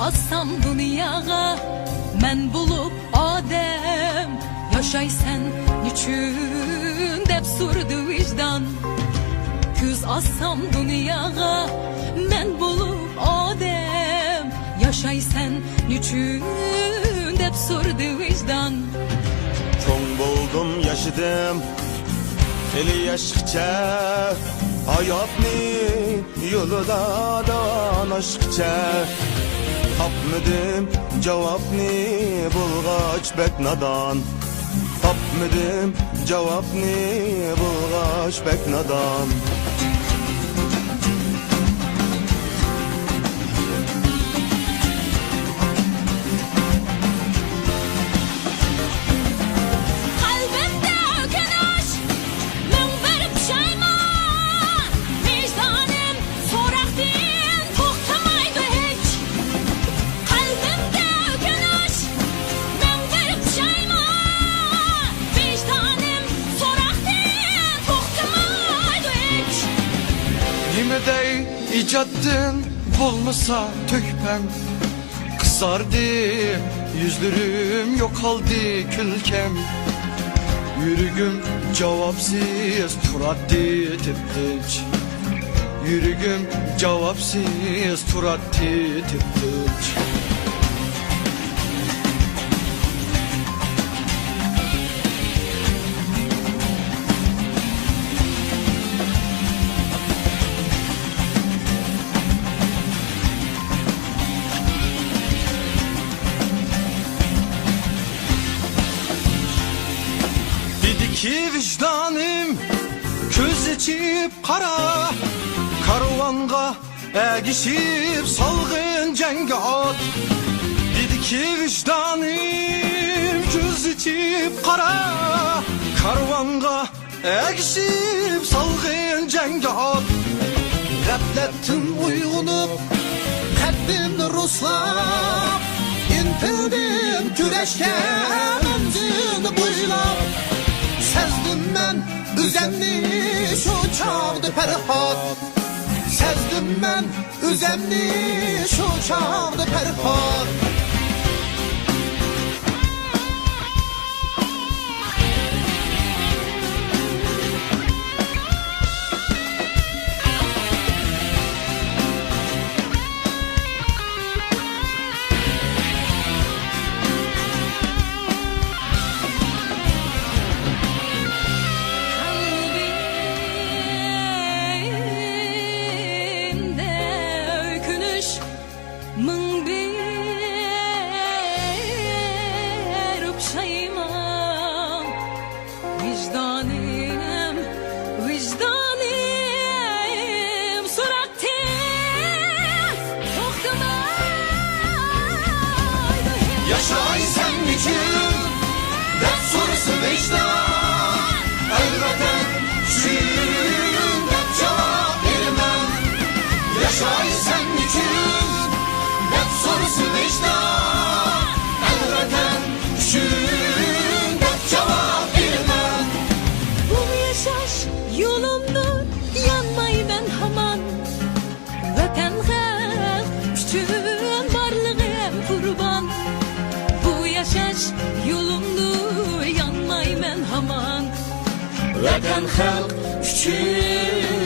assam dünyaya, men bulup adem, yaşaysan niçin dep sordu vicdan. Küz assam dünyaya, men bulup adem, yaşaysan niçin dep sordu vicdan. Çoğ buldum yaşadım, eli yaşıkça, hayatni yolda da aşkça. Tapmadım cevapni bulgaç bek nadan, tapmadım cevapni bulgaç bek nadan. Nimedey icattın bulmasa tökpem, kızardı yüzlerim, yok kaldı külkem. Yürügüm cevapsız turattı teptiç, yürügüm cevapsız turattı teptiç. Ki vicdanım köz içip kara, karvanga egişip salgın cenge at. Dedi ki vicdanım köz içip kara, karvanga egişip salgın cenge at. Gaflettim uygunup, kalbimni ruslap, intildim güreşke ömzünü boylap. Sezdim ben üzemni şu çağdı perhat, sezdim ben üzemni şu çağdı perhat. Mın bir pişayman, vicdanım, vicdanım soraktı, toxtamaydı. Yaşay sen niçin, dert sorusu vicdan. Elbeten şiirin dert cevap vermem. Yaşay sen niçin, sorusu vicdan. Elbeten şiirin dert cevap vermem. Bu yaşaş yolumdur, yanmay ben haman. Vatan halk üçün varlığım kurban. Bu yaşaş yolumdur, yanmay ben haman. Vatan halk üçün